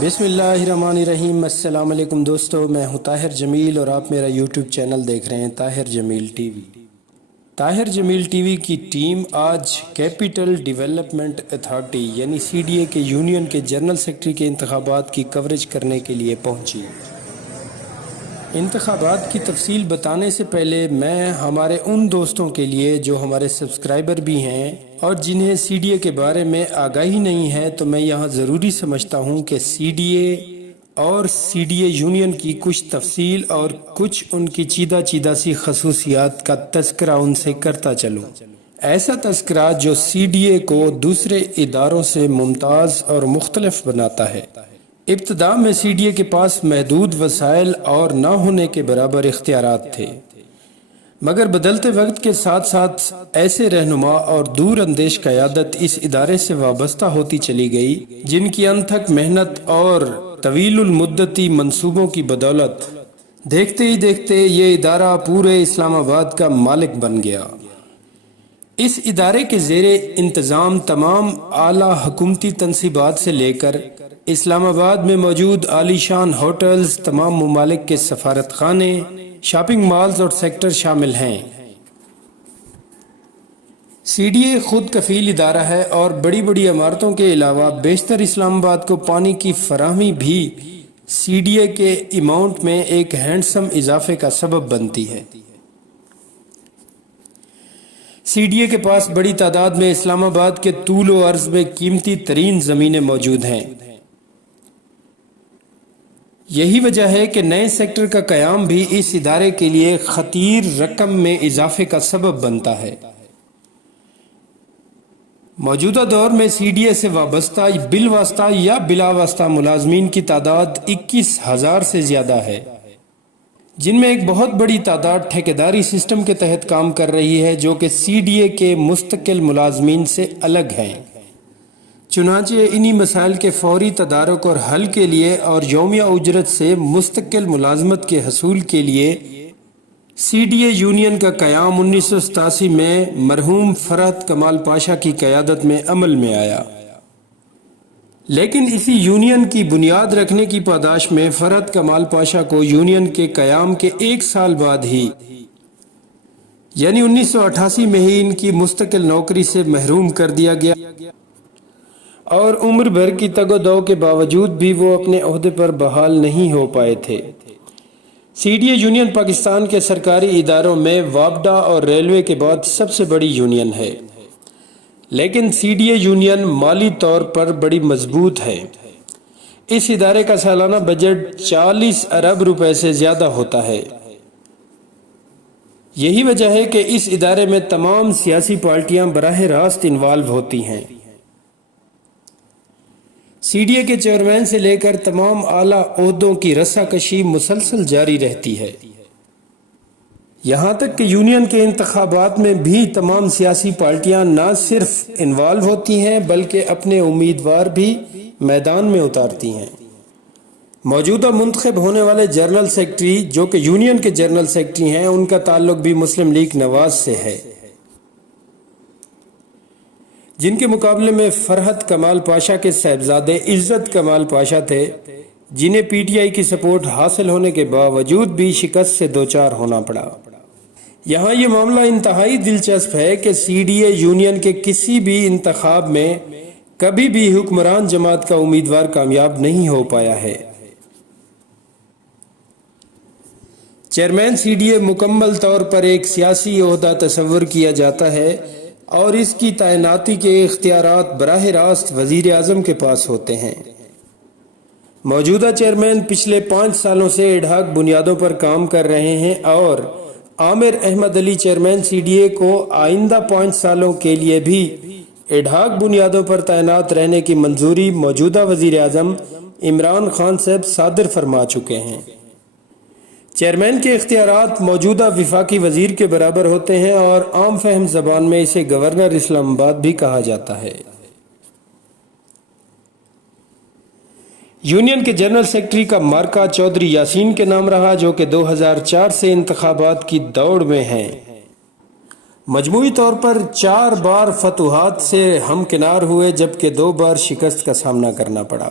بسم اللہ الرحمن الرحیم۔ السلام علیکم دوستو، میں ہوں طاہر جمیل اور آپ میرا یوٹیوب چینل دیکھ رہے ہیں طاہر جمیل ٹی وی۔ طاہر جمیل ٹی وی کی ٹیم آج کیپٹل ڈیولپمنٹ اتھارٹی یعنی CDA کے یونین کے جنرل سیکرٹری کے انتخابات کی کوریج کرنے کے لیے پہنچی۔ انتخابات کی تفصیل بتانے سے پہلے میں ہمارے ان دوستوں کے لیے جو ہمارے سبسکرائبر بھی ہیں اور جنہیں CDA کے بارے میں آگاہی نہیں ہے، تو میں یہاں ضروری سمجھتا ہوں کہ CDA اور CDA یونین کی کچھ تفصیل اور کچھ ان کی چیدہ سی خصوصیات کا تذکرہ ان سے کرتا چلوں۔ ایسا تذکرہ جو CDA کو دوسرے اداروں سے ممتاز اور مختلف بناتا ہے۔ ابتدا میں CDA کے پاس محدود وسائل اور نہ ہونے کے برابر اختیارات تھے، مگر بدلتے وقت کے ساتھ ساتھ ایسے رہنما اور دور اندیش قیادت اس ادارے سے وابستہ ہوتی چلی گئی جن کی انتھک محنت اور طویل المدتی منصوبوں کی بدولت دیکھتے ہی دیکھتے یہ ادارہ پورے اسلام آباد کا مالک بن گیا۔ اس ادارے کے زیر انتظام تمام اعلیٰ حکومتی تنصیبات سے لے کر اسلام آباد میں موجود عالی شان ہوٹلز، تمام ممالک کے سفارت خانے، شاپنگ مالز اور سیکٹر شامل ہیں۔ CDA خود کفیل ادارہ ہے اور بڑی بڑی عمارتوں کے علاوہ بیشتر اسلام آباد کو پانی کی فراہمی بھی CDA کے اماؤنٹ میں ایک ہینڈسم اضافے کا سبب بنتی ہے۔ CDA کے پاس بڑی تعداد میں اسلام آباد کے طول و عرض میں قیمتی ترین زمینیں موجود ہیں۔ یہی وجہ ہے کہ نئے سیکٹر کا قیام بھی اس ادارے کے لیے خطیر رقم میں اضافے کا سبب بنتا ہے۔ موجودہ دور میں CDA سے وابستہ بالواسطہ یا بلا واسطہ ملازمین کی تعداد 21,000 سے زیادہ ہے، جن میں ایک بہت بڑی تعداد ٹھیکیداری سسٹم کے تحت کام کر رہی ہے جو کہ CDA کے مستقل ملازمین سے الگ ہیں۔ چنانچہ انہی مسائل کے فوری تدارک اور حل کے لیے اور یومیہ اجرت سے مستقل ملازمت کے حصول کے لیے CDA یونین کا قیام 1987 میں مرحوم فرحت کمال پاشا کی قیادت میں عمل میں آیا۔ لیکن اسی یونین کی بنیاد رکھنے کی پاداش میں فرحت کمال پاشا کو یونین کے قیام کے ایک سال بعد ہی یعنی 1988 میں ہی ان کی مستقل نوکری سے محروم کر دیا گیا اور عمر بھر کی تگ و دو کے باوجود بھی وہ اپنے عہدے پر بحال نہیں ہو پائے تھے۔ CDA یونین پاکستان کے سرکاری اداروں میں وابڈا اور ریلوے کے بعد سب سے بڑی یونین ہے، لیکن CDA یونین مالی طور پر بڑی مضبوط ہے۔ اس ادارے کا سالانہ بجٹ 40 ارب روپے سے زیادہ ہوتا ہے۔ یہی وجہ ہے کہ اس ادارے میں تمام سیاسی پارٹیاں براہ راست انوالو ہوتی ہیں۔ CDA کے چیئرمین سے لے کر تمام اعلیٰ عہدوں کی رسا کشی مسلسل جاری رہتی ہے۔ یہاں تک کہ یونین کے انتخابات میں بھی تمام سیاسی پارٹیاں نہ صرف انوالو ہوتی ہیں بلکہ اپنے امیدوار بھی میدان میں اتارتی ہیں۔ موجودہ منتخب ہونے والے جنرل سیکرٹری جو کہ یونین کے جنرل سیکرٹری ہیں، ان کا تعلق بھی مسلم لیگ نواز سے ہے، جن کے مقابلے میں فرحت کمال پاشا کے صاحبزادے عزت کمال پاشا تھے، جنہیں PTI کی سپورٹ حاصل ہونے کے باوجود بھی شکست سے دوچار ہونا پڑا۔ یہاں یہ معاملہ انتہائی دلچسپ ہے کہ CDA یونین کے کسی بھی انتخاب میں کبھی بھی حکمران جماعت کا امیدوار کامیاب نہیں ہو پایا ہے۔ چیئرمین CDA مکمل طور پر ایک سیاسی عہدہ تصور کیا جاتا ہے اور اس کی تعیناتی کے اختیارات براہ راست وزیر اعظم کے پاس ہوتے ہیں۔ موجودہ چیئرمین پچھلے 5 سالوں سے ایڈہاک بنیادوں پر کام کر رہے ہیں اور عامر احمد علی چیئرمین CDA کو آئندہ 5 سالوں کے لیے بھی ایڈہاک بنیادوں پر تعینات رہنے کی منظوری موجودہ وزیر اعظم عمران خان صاحب صادر فرما چکے ہیں۔ چیئرمین کے اختیارات موجودہ وفاقی وزیر کے برابر ہوتے ہیں اور عام فہم زبان میں اسے گورنر اسلام آباد بھی کہا جاتا ہے۔ یونین کے جنرل سیکرٹری کا مارکا چودھری یاسین کے نام رہا، جو کہ 2004 سے انتخابات کی دوڑ میں ہیں۔ مجموعی طور پر 4 بار فتوحات سے ہمکنار ہوئے جبکہ 2 بار شکست کا سامنا کرنا پڑا۔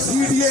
CDA